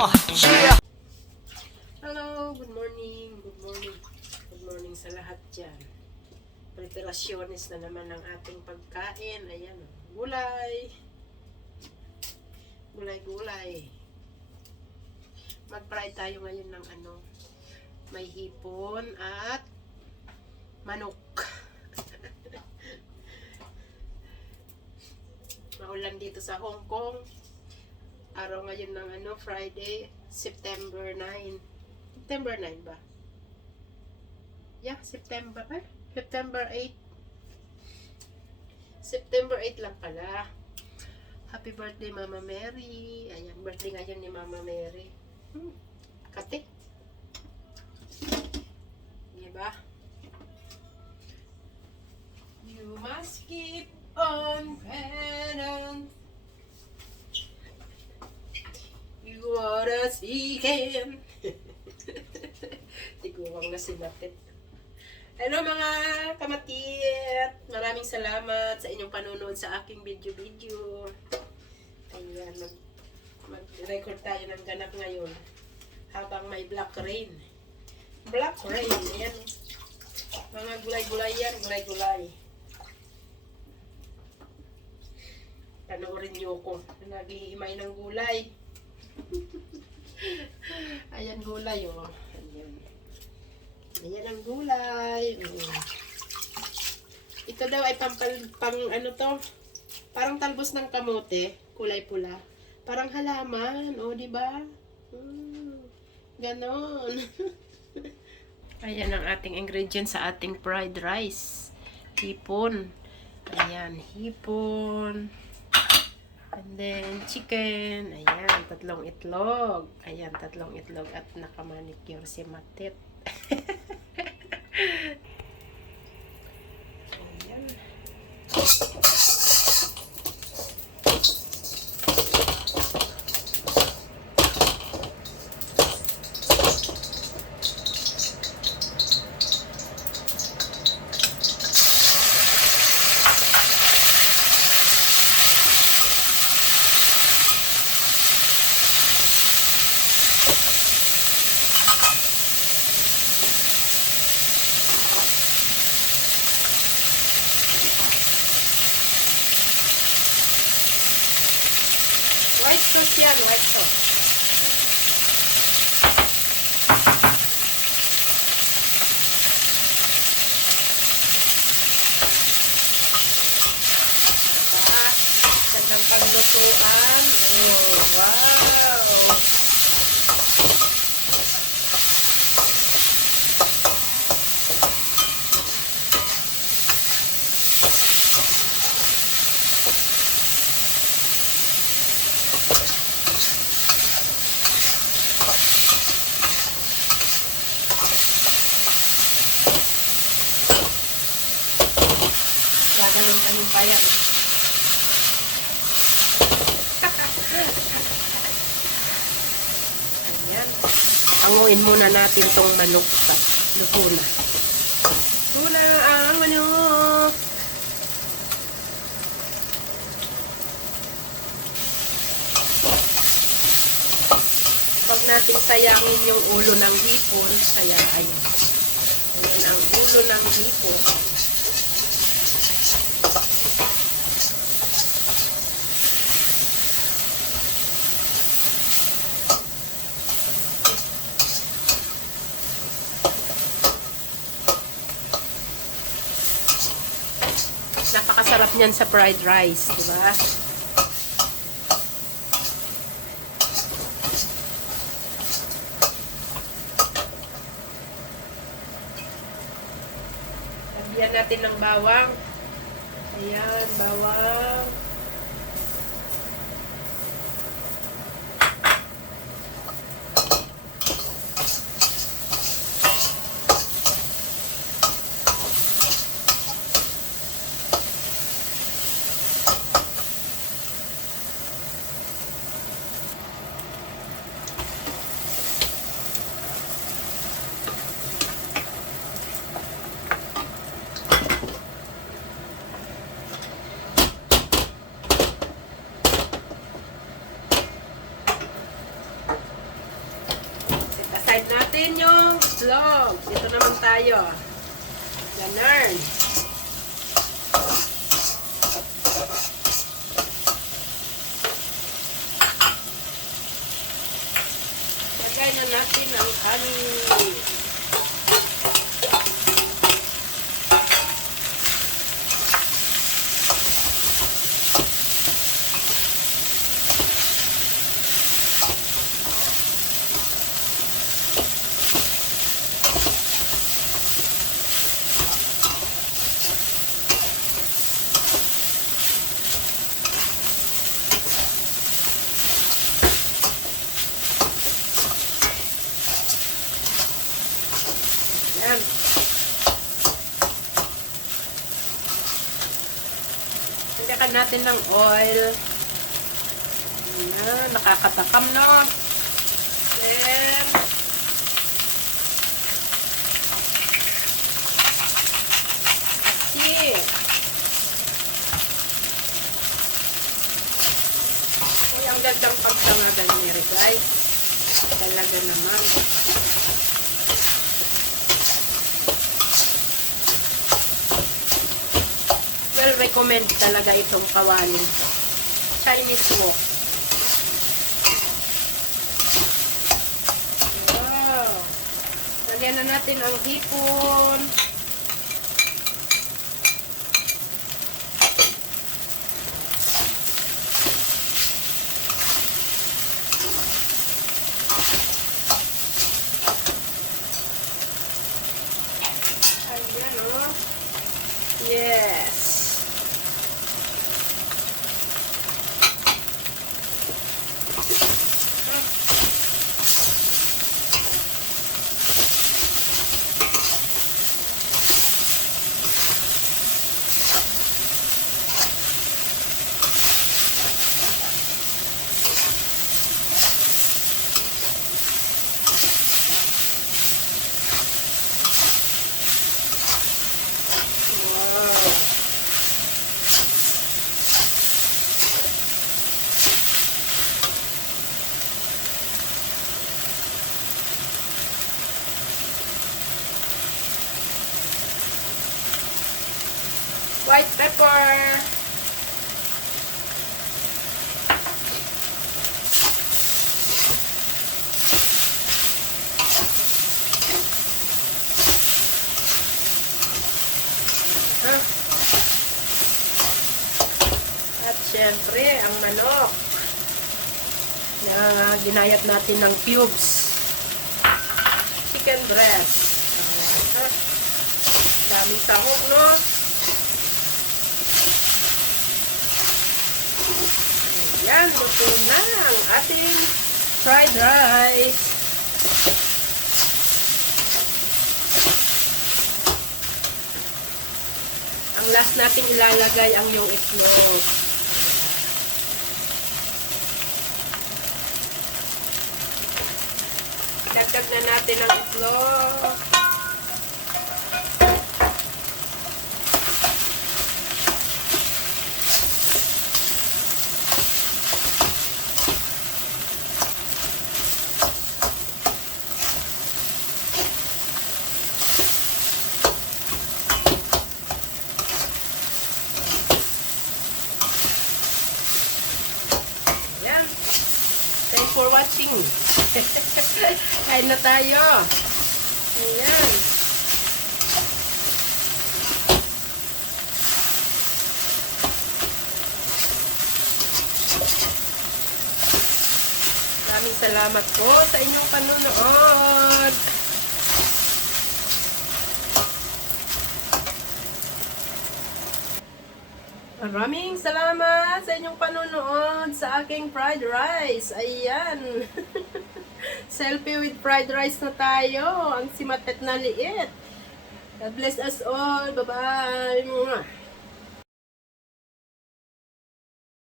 Yeah. Hello, good morning, good morning. Good morning sa lahat dyan. Preparasyones na naman ng ating pagkain. Ayan, gulay. Gulay-gulay. Mag-fry tayo ngayon ng may hipon at manok. Maulan dito sa Hong Kong. Araw ngayon ng Friday, September 9. September 9 ba? Yeah, September 8. September 8 lang pala. Happy birthday, Mama Mary. Ayan, birthday ngayon ni Mama Mary. Kate. Diba? You must keep on penance. You are seeking. Tiguwang na sinapit. Hello mga kamatit! Maraming salamat sa inyong panonood sa aking video-video. Ayan, mag-record tayo ng ganap ngayon. Habang may black rain. Black rain, ayan. Mga gulay-gulay yan, gulay-gulay. Panoorin niyo ko. Nag-iimay ng gulay. Ayan gulay, oh. Ayan. Ayan ang gulay. Ito daw ay pang to? Parang talbos ng kamote, kulay pula. Parang halaman, oh, di ba? Ganon. Ayan ang ating ingredients sa ating fried rice. Hipon. Ayan, hipon. And then, chicken. Ayan, 3 itlog. Ayan, 3 itlog. At nakamanicure si Matit. Ayan. White sauce yan, white sauce. Gandang paglutuan. Oh, wow! Gagalong-galong pa yan. Ayan. Anguin muna natin tong manok. Luto na. Luto na ang manok. Huwag natin sayangin yung ulo ng hipon. Kaya ayan. Ayan ang ulo ng hipon. Napakasarap niyan sa fried rice, di ba? Lagyan natin ng bawang. Ayan, bawang. Side natin yung itlog. Dito naman tayo. Ganun. Lagay na natin ang kanin. Ayan. Lagyan natin ng oil. Ayan, nakakatakam na. Then, asin. Ay, ang gandang pagtangagan niya, guys. Talaga naman. Well, recommend talaga itong kawaling ko. Chinese wok. Wow. Lagyan na natin ang hipon. Ayan, oh. Yes. White pepper. At syempre, ang manok na ginayat natin ng cubes. Chicken breast. Daming sahog, no? Ayan, luto na ang ating fried rice. Ang last nating ilalagay ang yung itlog. Dagdag na natin ang itlog. Thanks for watching. Kain na tayo. Ayan. Maraming salamat po sa inyong panunood. Maraming salamat sa inyong panunood sa aking fried rice. Ayan. Selfie with fried rice na tayo. Ang simatet na liit. God bless us all. Bye-bye.